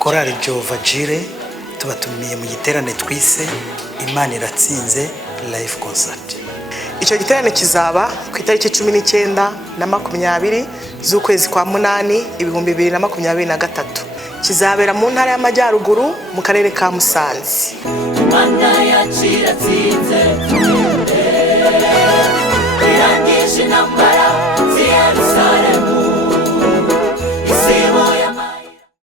korali Jehova Jire tubatumiye mu giterane twise Imana iratsinze live concert. Icyo giterane kizaba ku itariki 19 na 20 z'ukwezi kwa munani 2023. Kizabera mu ntara y'Amajyaruguru mu karere ka Musanze. Imana yaciratsinze